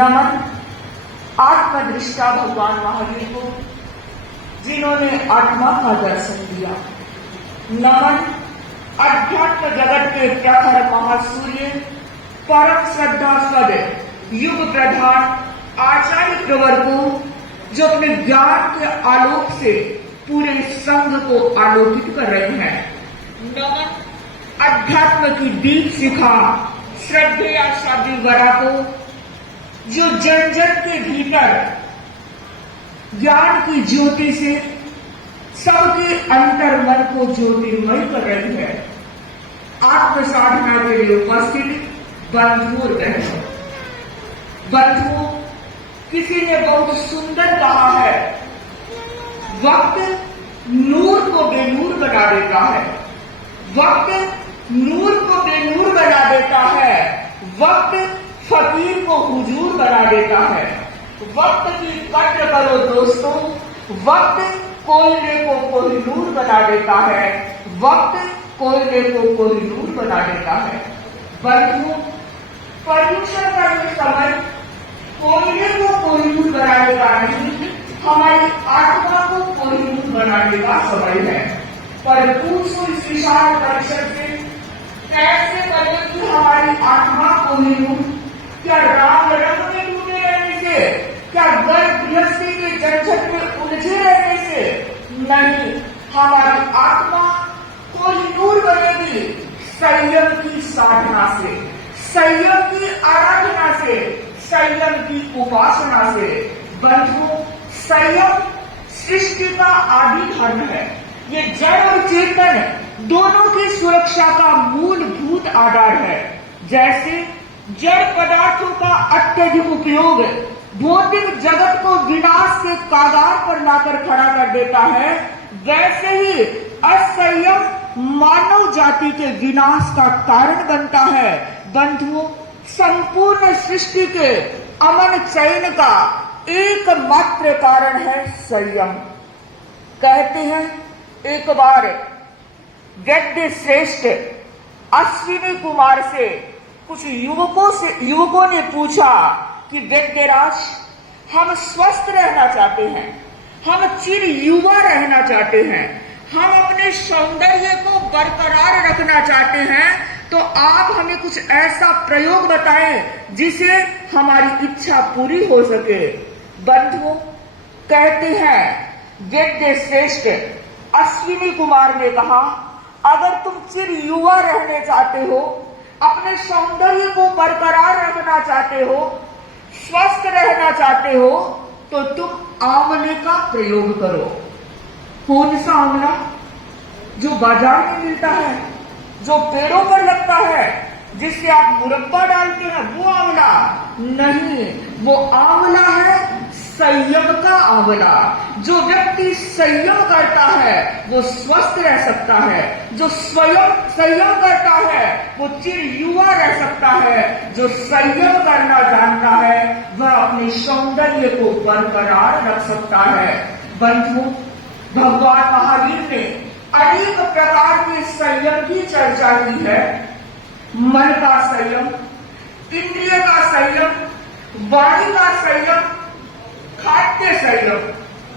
नमन आत्मदृष्टा भगवान महावीर को, जिन्होंने आत्मा का दर्शन दिया। नमन अध्यात्म जगत के प्रखर महासूर्य, परम श्रद्धास्पद युग प्रधान आचार्य प्रवर को, जो अपने ज्ञान के आलोक से पूरे संघ को आलोकित कर रहे हैं। नमन अध्यात्म की दीप शिखा श्रद्धेया शादी वरा को, जो जन जन के भीतर ज्ञान की ज्योति से सबके अंतर मन को ज्योतिर्मय कर रही है। आत्म साधना के लिए उपस्थित बंधु और बहनों, बंधुओं, किसी ने बहुत सुंदर कहा है, वक्त नूर को बेनूर बना देता है। वक्त नूर को बेनूर बना देता है। वक्त फकीर को हुजूर बना देता है। वक्त की कद्र करो दोस्तों, वक्त कोयले को कोहिनूर बना देता है। वक्त कोयले को कोहिनूर बना देता है। बंधुओं, पर्यूषण का ये समय कोयले को कोहिनूर बनाने का नहीं, हमारी आत्मा को कोहिनूर बनाने का समय है। पर पूछो इस विशाल परिषद से, कैसे बनेगी हमारी आत्मा कोहिनूर? क्या राम रंग में डूबे रहने से? क्या गर्भ गृहस्थी के झंझट में उलझे रहने से? नहीं, हमारी आत्मा कोहिनूर बनेगी संयम की साधना से, संयम की आराधना से, संयम की उपासना से। बंधुओं, संयम सृष्टि का आदि धर्म है। ये जड़ और चेतन दोनों की सुरक्षा का मूलभूत आधार है। जैसे जड़ पदार्थों का अत्यधिक उपयोग भौतिक जगत को विनाश के कागार पर लाकर खड़ा कर देता है, वैसे ही असंयम मानव जाति के विनाश का कारण बनता है। बंधुओं, संपूर्ण सृष्टि के अमन चयन का एकमात्र कारण है संयम। कहते हैं, एक बार वैद्य श्रेष्ठ अश्विनी कुमार से कुछ युवकों ने पूछा कि वैद्यराज, हम स्वस्थ रहना चाहते हैं, हम चिर युवा रहना चाहते हैं, हम अपने सौंदर्य को बरकरार रखना चाहते हैं, तो आप हमें कुछ ऐसा प्रयोग बताएं जिसे हमारी इच्छा पूरी हो सके। बंधुओं, कहते हैं वैद्य श्रेष्ठ अश्विनी कुमार ने कहा, अगर तुम चिर युवा रहने चाहते हो, अपने सौंदर्य को बरकरार रखना चाहते हो, स्वस्थ रहना चाहते हो, तो तुम आंवले का प्रयोग करो। कौन सा आंवला? जो बाजार में मिलता है, जो पेड़ों पर लगता है, जिससे आप मुरब्बा डालते हैं, वो आंवला नहीं। वो आंवला है संयम का आंवला। जो व्यक्ति संयम करता है वो स्वस्थ रह सकता है। जो स्वयं संयम करता है वो चिर युवा रह सकता है। जो संयम करना जानता है वह अपने सौंदर्य को बरकरार रख सकता है। बंधुओं, भगवान महावीर ने अनेक प्रकार के संयम की चर्चा की है। मन का संयम, इंद्रिय का संयम, वाणी का संयम, खाद्य संयम।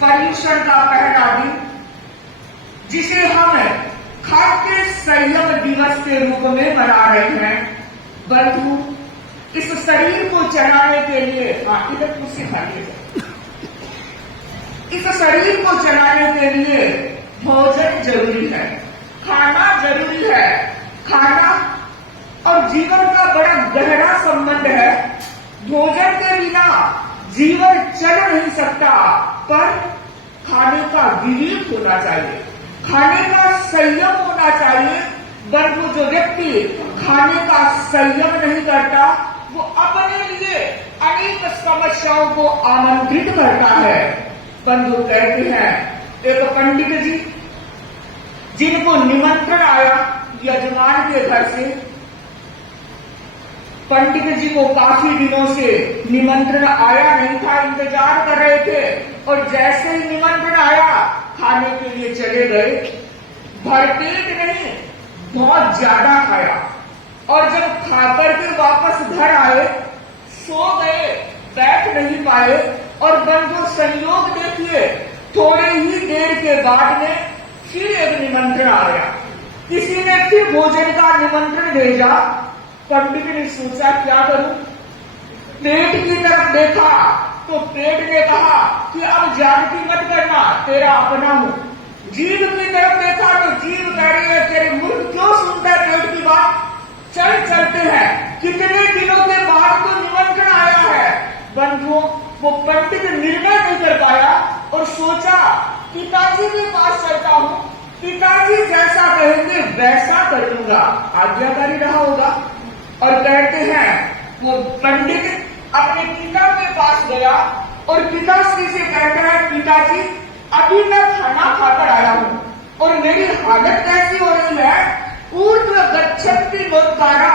पर्यूषण का पहला दिन, जिसे हम खाद्य संयम दिवस के रूप में मना रहे हैं। बंधु, इस शरीर को चलाने के लिए, इधर कुछ खाइए, इस शरीर को चलाने के लिए भोजन जरूरी है, खाना जरूरी है। खाना और जीवन का बड़ा गहरा संबंध है। भोजन के बिना जीवन चल नहीं सकता, पर खाने का विवेक होना चाहिए, खाने का संयम होना चाहिए। बंधु, जो व्यक्ति खाने का संयम नहीं करता, वो अपने लिए अनेक समस्याओं को आमंत्रित करता है। बंधु, कहते हैं एक पंडित जी, जिनको निमंत्रण आया यजमान के घर से, पंडित जी को काफी दिनों से निमंत्रण आया नहीं था, इंतजार कर रहे थे, और जैसे ही निमंत्रण आया खाने के लिए चले गए। भरपेट नहीं, बहुत ज्यादा खाया, और जब खाकर के वापस घर आए, सो गए। बैठ नहीं पाए और बंधु संयोग देखिए थोड़े ही देर के बाद में फिर एक निमंत्रण आया। किसी ने फिर भोजन का निमंत्रण भेजा। पंडित ने सोचा क्या करूं, पेट की तरफ देखा तो पेट ने कहा कि अब ज्यादती मत करना, तेरा अपना हूं। जीभ की तरफ देखा तो जीभ कह रही है तेरे मुंह क्यों सुनता है पेट की बात, चल चलते हैं। कितने दिनों के बाद तो निमंत्रण आया है। बंधुओं, वो पंडित निर्णय नहीं कर पाया और सोचा पिताजी के पास चलता हूं, पिताजी जैसा कहेंगे वैसा कर लूंगा, आज्ञाकारी रहा होगा। और कहते हैं वो पंडित अपने पिता के पास गया और पिताश्री से कहता है पिताजी अभी मैं खाना खाकर आया हूं और मेरी हालत कैसी हो रही है, ऊर्ध्व गच्छन्ति लोकारा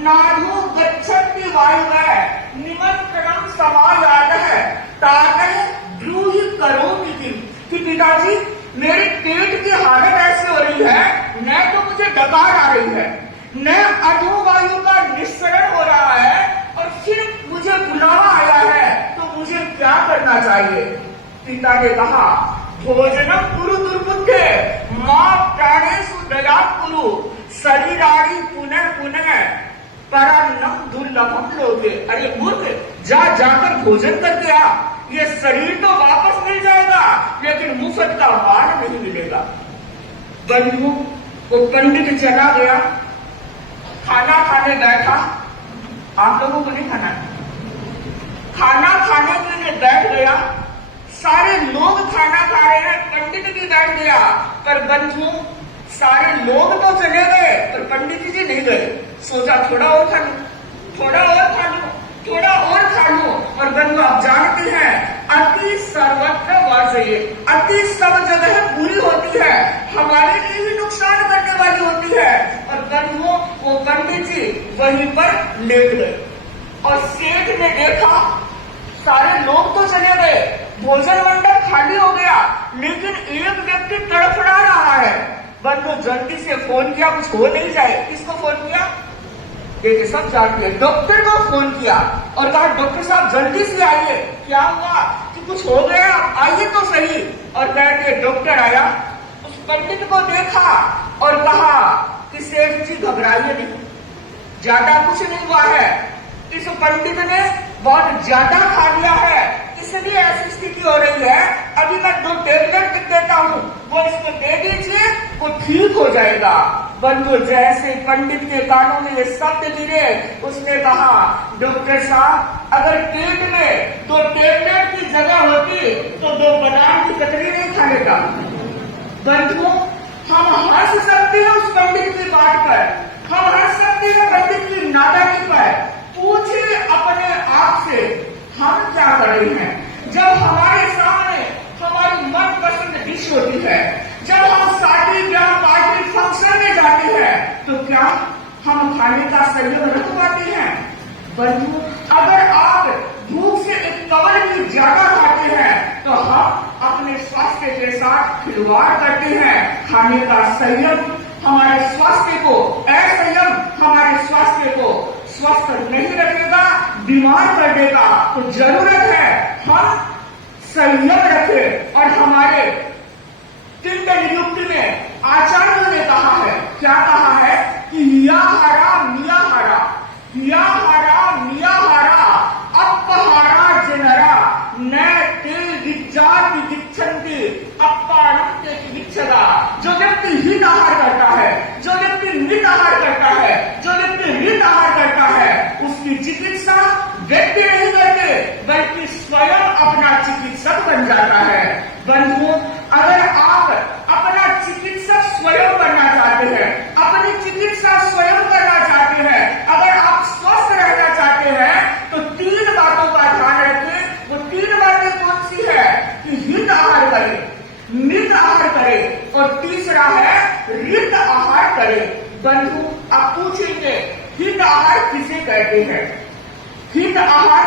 नाधो गच्छन्ति वायुः निमंत्रणं समायातः तातः ब्रूहि करोमि कि पिताजी मेरे पेट की हालत ऐसी हो रही है, न तो मुझे डकार आ रही है, न अधोवायु का निस्सरण हो रहा है और फिर मुझे बुलावा आया है, तो मुझे क्या करना चाहिए। पिता ने कहा भोजनम कुरु दुर्बुद्धे मां प्राणेषु दयात् कुरु शरीराणि पुनः पुनः परान्नम दुर्लभम लोके। अरे मूर्ख, जाकर भोजन करके आ, ये शरीर तो वापस मिल जाएगा लेकिन मुफ्त का माल नहीं मिलेगा। बंधु, वो पंडित चला गया, खाना खाने बैठा। आप लोगों को नहीं खाना है, खाना खाने के लिए बैठ गया, सारे लोग खाना खा रहे हैं, पंडित भी बैठ गया। पर बंधु, सारे लोग तो चले गए पर पंडित जी नहीं गए। सोचा थोड़ा और खा लूं, थोड़ा और खा लूं, थोड़ा और खा लूं। और बंधु आप जानते हैं अति सर्वत्र वाजये, अति सब जगह पूरी होती है, हमारे लिए ही नुकसान करने वाली होती है। और बंधुओं, वो पंडित जी वहीं पर लेट गए और सेठ ने देखा सारे लोग तो चले गए, भोजन मंडप खाली हो गया, लेकिन एक व्यक्ति तड़फड़ा रहा है। बंधु जल्दी से फोन किया, कुछ हो नहीं जाए। किसको फोन किया? ये सब जानते हैं। डॉक्टर को फोन किया और कहा डॉक्टर साहब जल्दी से आइए, क्या हुआ कि कुछ हो गया, आइए तो सही। और कहते डॉक्टर आया, उस पंडित को देखा और कहा कि सेठ जी घबराइए नहीं, ज्यादा कुछ नहीं हुआ है, इस पंडित ने बहुत ज्यादा खा लिया है इसलिए ऐसी स्थिति हो रही है, अभी मैं 2 टेबलेट लिख देता हूँ, वो इसको दे दीजिए, वो ठीक हो जाएगा। बंधु जैसे पंडित के कानों में ये शब्द गिरे, उसने कहा डॉक्टर साहब अगर पेट में 2 टेबलेट की जगह होती तो 2 बादाम की कतरी नहीं खा लेता। बंधु हम हंस सकते हैं उस पंडित की बात पर, हम हंस सकते हैं पंडित की नादानी पर। पूछिए अपने आप से हम क्या कर रहे हैं। जब हमारे सामने हमारी मनपसंद डिश होती है, जब हम शादी ब्याह पार्टी फंक्शन में जाते हैं, तो क्या हम खाने का संयम रख पाते हैं? बंधु अगर आप भूख से एक कवल भी ज्यादा खाते हैं तो हम अपने स्वास्थ्य के साथ खिलवाड़ करते हैं। खाने का संयम हमारे स्वास्थ्य को, असंयम हमारे स्वास्थ्य को स्वस्थ नहीं रखेगा, बीमार कर देगा। तो जरूरत है हम संयम रखें। और हमारे तिंड नियुक्ति में आचार्यों ने कहा है, क्या कहा है कि याहारा मियाहारा, याहारा मियाहारा अपहारा जनरा न ते विज्जाति दिच्छन्ति अपारम ते विच्छदा। जो व्यक्ति हित आहार करता है, जो व्यक्ति मृत आहार करता है, जो व्यक्ति मृत आहार करता है, उसकी चिकित्सा व्यक्ति नहीं करते बल्कि स्वयं अपना चिकित्सक बन जाता है। बंधुओं अगर आप अपना चिकित्सक स्वयं बनना चाहते हैं, अपनी चिकित्सा स्वयं करना चाहते हैं, अगर आप स्वस्थ रहना चाहते हैं तो 3 बातों का ध्यान रखें। वो 3 बातें कौन सी है कि हित आहार करें, मृत आहार करें और तीसरा है ऋत आहार करें। बंधु आप पूछेंगे हित आहार किसे कहते हैं? हित आहार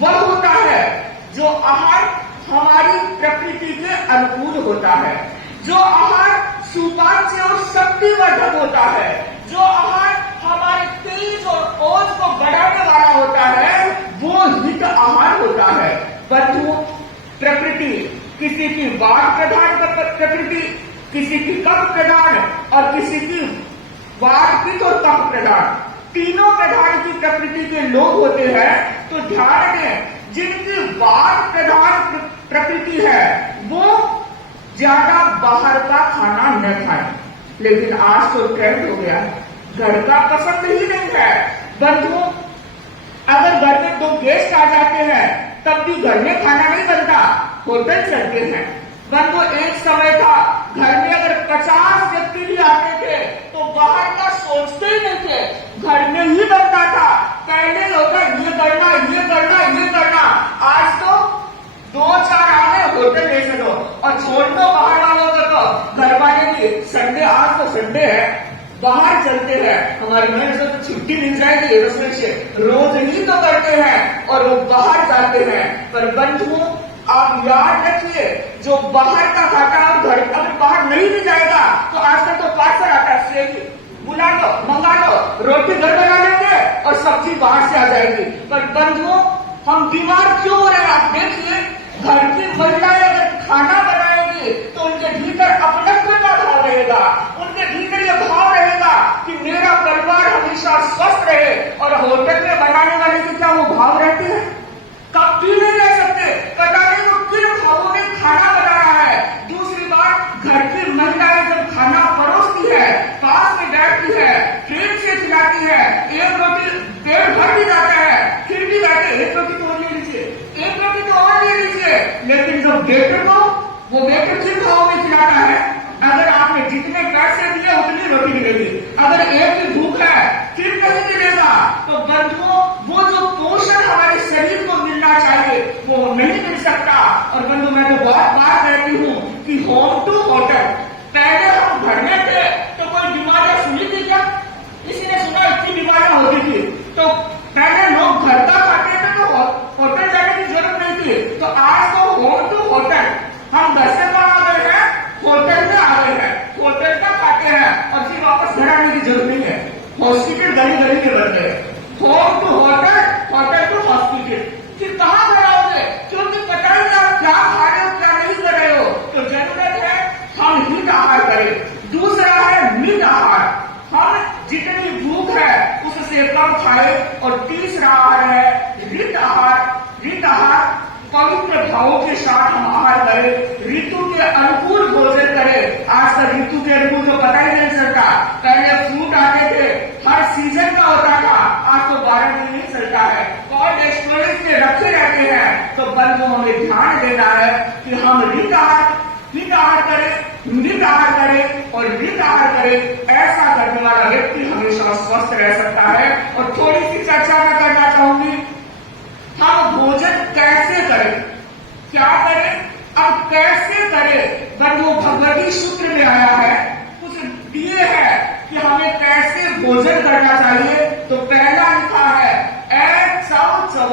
वह होता है जो आहार हमारी प्रकृति के अनुकूल होता है, जो आहार सुपाच्य और शक्तिवर्धक होता है, जो आहार हमारे तेज और ओज को बढ़ाने वाला होता है, वो हित आहार होता है। बंधु, प्रकृति किसी की वात प्रधान प्रकृति, किसी की कफ प्रधान और किसी की वात पित्त और कफ प्रधान, तीनों प्रधान की प्रकृति के लोग होते हैं। तो ध्यान दें, जिनकी वात प्रधान प्रकृति है वो ज्यादा बाहर का खाना न खाएं। लेकिन आज तो ट्रेंड हो गया, घर का पसंद ही नहीं है। बंधु, अगर घर में 2 गेस्ट आ जाते हैं तब भी घर में खाना नहीं बनता, होटल चलते हैं। बंधु, एक समय था घर में अगर 50 व्यक्ति भी आते थे तो बाहर का सोचते ही नहीं थे, घर में ही बनता था। पहले होता ये करना ये करना ये करना, आज तो 2-4 आ गए, होटल ले चलो और छोड़ दो बाहर वालों को। तो घर वाले भी संडे, आज तो संडे है, बाहर चलते हैं, हमारी मेहनत से तो छुट्टी मिल जाएगी, रसोई से रोज ही तो करते हैं और वो बाहर जाते हैं। पर बंधुओं, आप याद रखिए, जो बाहर का खाता है घर, अगर बाहर नहीं भी जाएगा तो आजकल तो पार्सल आता है, स्विगी बुला लो, मंगा लो, रोटी घर बना लेंगे और सब्जी बाहर से आ जाएगी। पर बंधुओं, हम बीमार क्यों हो रहे हैं? आप देखिए, घर की महिलाएं अगर खाना बनाएंगी तो उनके भीतर अपनत्व का भाव रहेगा, उनके भीतर यह भाव रहेगा कि मेरा परिवार हमेशा स्वस्थ रहे। और होटल में बनाने वाले की क्या वो भाव रहते हैं? कभी नहीं रह सकते। पता नहीं वो किन भावों में खाना बना रहा है। दूसरी बात, घर की महिलाएं जब खाना परोसती है, पास में बैठती है, प्रेम से खिलाती है, एक रोटी पेट भर भी जाता है, फिर भी कहते एक रोटी तो और ले लीजिए, एक रोटी तो और ले लीजिए। लेकिन जब बेटे को, वो बेटे किन भाव में खिलाता है? अगर आपने जितने पैसे दिए उतनी रोटी मिलेगी, अगर एक ही भूख है फिर नहीं मिलेगा। तो बंधुओं, वो जो पोषण हमारे शरीर को मिलना चाहिए वो नहीं मिल सकता। और बंधु, मैं तो बहुत बार कहती हूँ कि होम टू होटल, पहले हम घर में थे तो कोई बीमारियां सुनी थी क्या? किसी ने सुना इतनी बीमारियां होती थी? तो पहले लोग घर का खाते थे तो होटल जाने की जरूरत नहीं थी। तो आज तो होम टू होटल, हम घर से आ गए हैं, होटल में आ गए हैं, होटल का खाते हैं और फिर वापस घर आने की जरूरत नहीं है। हॉस्पिटल गली गली में बन गए, home to hotel, hotel to hospital. फिर कहाँ बनाओगे? क्योंकि पता ही नहीं आप क्या खा रहे हो क्या नहीं कर रहे हो। तो जरूरत है हम हित आहार करें। दूसरा है मित आहार, हम जितनी भूख है उससे कम खाए। और तीसरा आहार है रित आहार। रित आहार, पवित्र भावों के साथ हम आहार करें, ऋतु के अनुकूल भोजन करें। आज तक ऋतु के अनुकूल तो पता ही नहीं चलता, पहले फ्रूट आते थे, हर सीजन का होता था, आज तो 12 महीने नहीं चलता है, कोल्ड स्टोरेज में रखे रहते हैं। तो बंधु, हमें ध्यान देना है कि हम हित आहार करें, मृत आहार करें और रित आहार करें। ऐसा करने वाला व्यक्ति हमेशा स्वस्थ रह सकता है। और थोड़ी सी चर्चा मैं करना चाहूंगी, हम भोजन कैसे करें, क्या करें, अब कैसे करें। बंधु, भगवती सूत्र में आया है, कुछ दिए है कि हमें कैसे भोजन करना चाहिए। तो पहला लिखा है चव,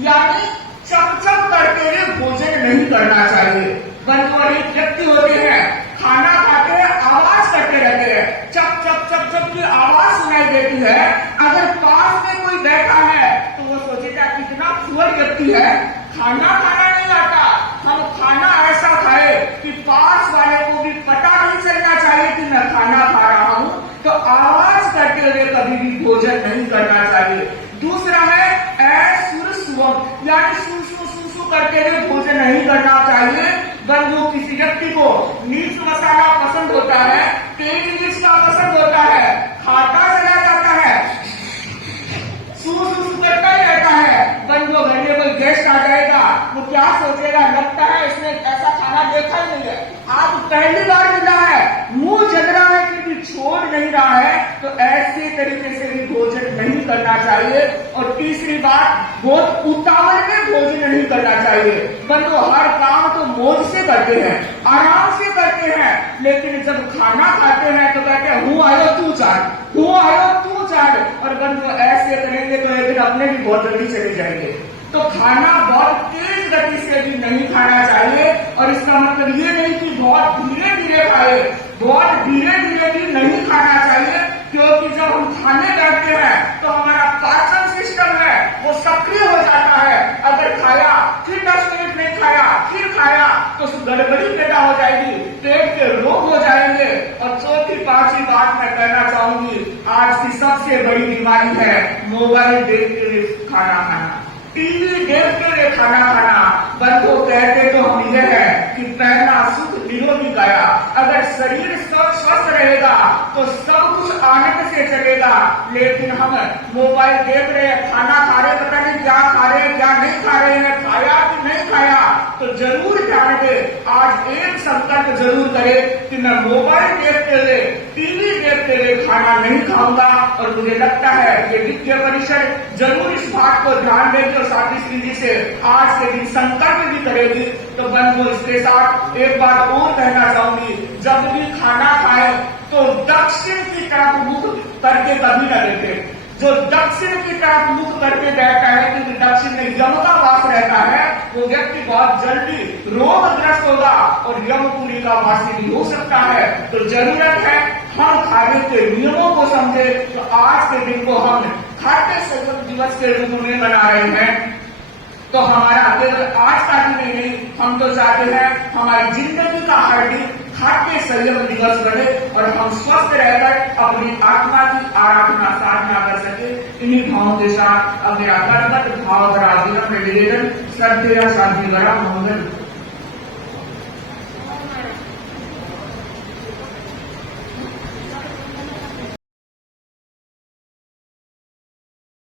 यानी चप करते हुए भोजन नहीं करना चाहिए। बंधु, एक व्यक्ति होते हैं, खाना खाते हैं, आवाज करते रहते हैं, चप चप चप चप की आवाज सुनाई देती है। अगर पास में कोई बैठा है तो वो सोचेगा कितना फुअर व्यक्ति है, खाना खाना नहीं आता। हम खाना ऐसा खाए कि पास वाले को भी पता नहीं चलना चाहिए कि मैं खाना खा रहा हूं। तो आवाज करते हुए कभी भी भोजन नहीं करना चाहिए। दूसरा है यानी सू करते हुए भोजन नहीं करना चाहिए। बंधु, किसी व्यक्ति को मिर्च मसाला पसंद होता है, तेज मिर्च का पसंद होता है, खाता चला जाता है, सू करता ही रहता है। बंधु, घर में कोई गेस्ट आ जाएगा, वो क्या सोचेगा, लगता है इसने ऐसा खाना देखा ही नहीं है, आज पहली बार मिला है, मुंह जल रहा है फिर भी छोड़ नहीं रहा है। तो ऐसे तरीके से भी भोजन नहीं करना चाहिए। और तीसरी बात, बहुत उतावल में भोजन नहीं करना चाहिए। बंधु, हर काम तो मौज से करते हैं, आराम से करते हैं, लेकिन जब खाना खाते हैं तो कहते हैं हूँ आयो तू चाट, हूँ आयो तू चाट। और बंधु, ऐसे करेंगे तो एक दिन अपने भी बहुत जल्दी चले जाएंगे। तो खाना बहुत तेज गति से भी नहीं खाना चाहिए। और इसका मतलब ये नहीं कि बहुत धीरे धीरे खाए, बहुत धीरे धीरे भी नहीं खाना चाहिए। क्योंकि जब हम खाने बैठते हैं तो हमारा पाचन सिस्टम है वो सक्रिय हो जाता है। अगर खाया फिर 10 मिनट नहीं खाया फिर खाया तो गड़बड़ी पैदा हो जाएगी, पेट के रोग हो जाएंगे। और चौथी पांचवी बात मैं कहना चाहूंगी, आज की सबसे बड़ी बीमारी है मोबाइल देखते हुए खाना खाना, टीवी देखते हुए खाना खाना। बंधु कहते तो हम ये है कि पहला सुख निरोगी काया। अगर शरीर स्वस्थ रहेगा तो सब कुछ आनंद से चलेगा। लेकिन हम मोबाइल देख रहे हैं, खाना खा रहे, पता नहीं क्या खा रहे हैं क्या नहीं खा रहे हैं, खाया कि नहीं खाया। तो जरूर ध्यान दे, आज एक संकल्प जरूर करे कि मैं मोबाइल देखते हुए टीवी देखते हुए खाना नहीं खाऊंगा। और मुझे लगता है ये विद्या परिषद जरूर इस बात को ध्यान देगी और साथी श्री जी से आज के दिन संकल्प भी करेगी। तो बंधु इसके साथ एक बात और कहना चाहूंगी, जब भी खाना खाए तो दक्षिण की तरफ मुख करके कभी न देखे। जो दक्षिण की तरफ मुख करके बैठता है, क्योंकि दक्षिण में यम का वास रहता है, वो व्यक्ति बहुत जल्दी रोगग्रस्त होगा और यमपुरी का वासी भी हो सकता है। तो जरूरत है हम खाने के नियमों को समझे। तो आज के दिन को हम खाद्य संयम दिवस के रूप में मना रहे हैं। तो हमारा केवल आज का ही नहीं, हम तो चाहते हैं हमारी जिंदगी का हर दिन खाद्य संयम दिवस बने और हम स्वस्थ रहकर अपनी आत्मा की आराधना साधना कर सके। इन्हीं भावों के साथ अब मेरा कर्मठ भाव भरा विनम्र निवेदन, श्रद्धेय शांति भरा मोहन।